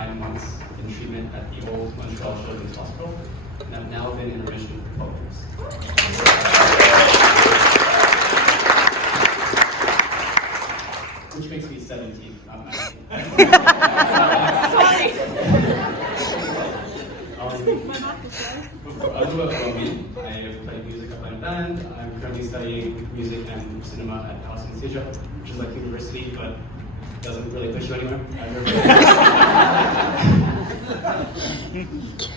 9 months in treatment at the old Montreal Children's Hospital, and I've now been in remission for 12 years. Which makes me 17, not 19. Sorry. A little bit about me. I play music, I play in a band. I'm currently studying music and cinema at ICSS, which is like university, but doesn't really push you anywhere.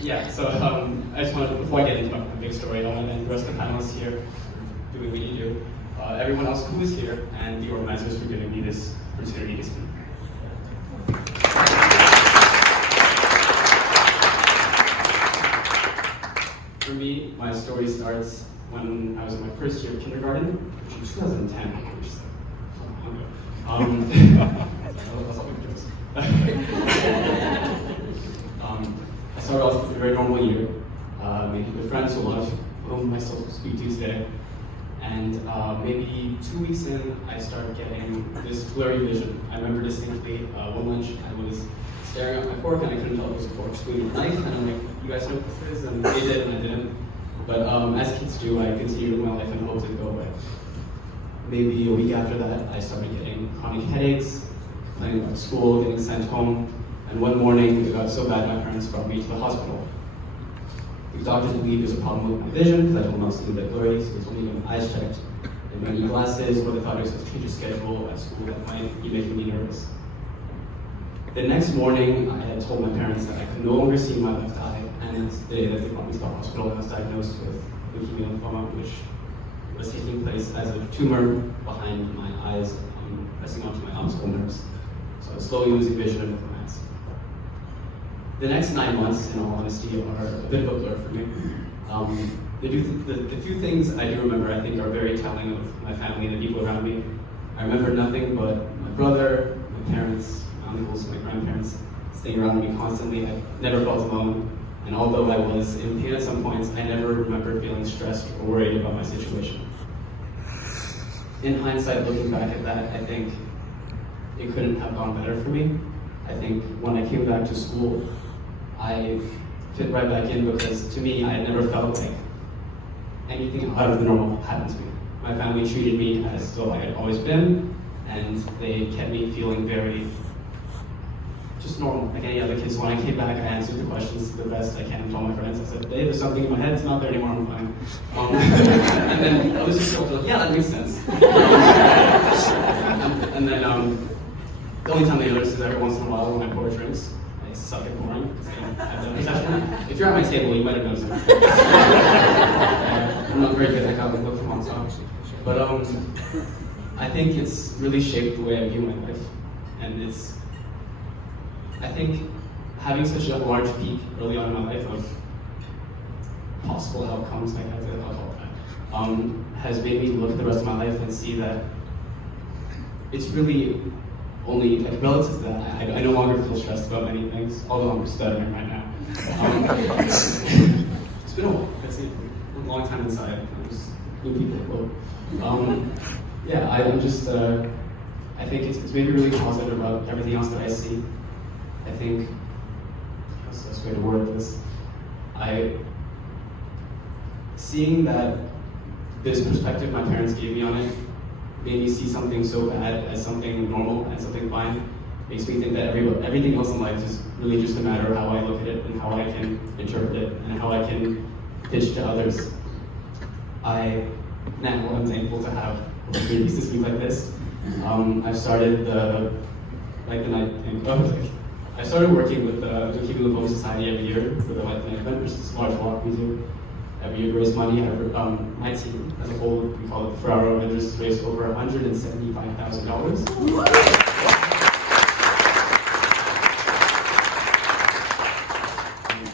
Yeah, so I just wanted to, before I get into my big story, I want to thank the rest of the panelists here doing what you do, everyone else who is here, and the organizers for giving me this opportunity to speak. For me, my story starts when I was in my first year of kindergarten, which was 2010, which is I started off with a very normal year, making good friends, whom I still speak to today. And maybe 2 weeks in, I started getting this blurry vision. I remember distinctly one lunch, I was staring at my fork and I couldn't tell if it was a fork, spoon, or knife. And I'm like, you guys know what this is? And they did and I didn't. But as kids do, I continued with my life and hoped it would go away. Maybe a week after that, I started getting chronic headaches, complaining about school, getting sent home. And one morning, it got so bad, my parents brought me to the hospital. The doctors believed there's a problem with my vision, because I told them I was seeing a bit blurry, so it's only getting my eyes checked. They gave me glasses, or they thought it was a change of schedule at school that might be making me nervous. The next morning, I had told my parents that I could no longer see my left eye, and the day that they brought me to the hospital, I was diagnosed with leukemia lymphoma, which was taking place as a tumor behind my eyes, pressing onto my optical nerves. So I was slowly losing vision of my eyes. The next 9 months, in all honesty, are a bit of a blur for me. The few things I do remember, I think, are very telling of my family and the people around me. I remember nothing but my brother, my parents, my uncles, my grandparents staying around me constantly. I never felt alone, and although I was in pain at some points, I never remember feeling stressed or worried about my situation. In hindsight, looking back at that, I think it couldn't have gone better for me. I think when I came back to school, I fit right back in because to me, I had never felt like anything out of the normal happened to me. My family treated me as though I had always been, and they kept me feeling very just normal, like any other kids. When I came back, I answered the questions the best I can to all my friends. I said, "Hey, there's something in my head, it's not there anymore, I'm fine." And then others just felt like, "Yeah, that makes sense." and then the only time they notice is every once in a while when I pour drinks. I suck at pouring because I don't have that perception. If you're at my table, you might have noticed it. I'm not very good at how I look from on top. But I think it's really shaped the way I view my life. And I think having such a large peak early on in my life of possible outcomes, like I'll call that, has made me look at the rest of my life and see that it's really only, like, relative to that, I no longer feel stressed about many things, although I'm stuttering right now. It's been a while, that's it, a long time inside, there's new people, yeah, I'm just, I think it's made me really positive about everything else that I see. I think, what's the best way to word this? Seeing that this perspective my parents gave me on it made me see something so bad as something normal and something fine. Makes me think that everything else in life is really just a matter of how I look at it and how I can interpret it and how I can pitch to others. I'm thankful to have opportunities to speak like this. I've started I started working with the Leukemia Lymphoma Society every year for the White Night event, which is this large walk we do every year to raise money. My team as a whole, we call it Ferraro, and just raised over $175,000.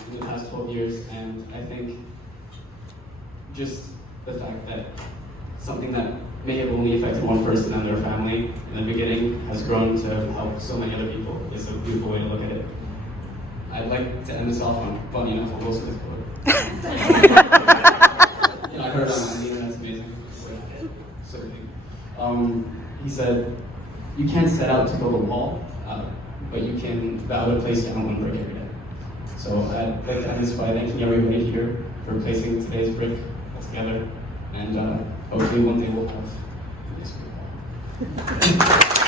In the past 12 years, and I think just the fact that something that may have only affected one person and their family in the beginning has grown to help so many other people is a beautiful way to look at it. I'd like to end this off on funny enough a Will Smith quote. I heard it on my knee, and that's amazing. So big. He said, "You can't set out to build a wall. but you can value to place down one brick every day. So I'd like to end this by thanking everybody here for placing today's brick together, and hopefully one day we'll have this group.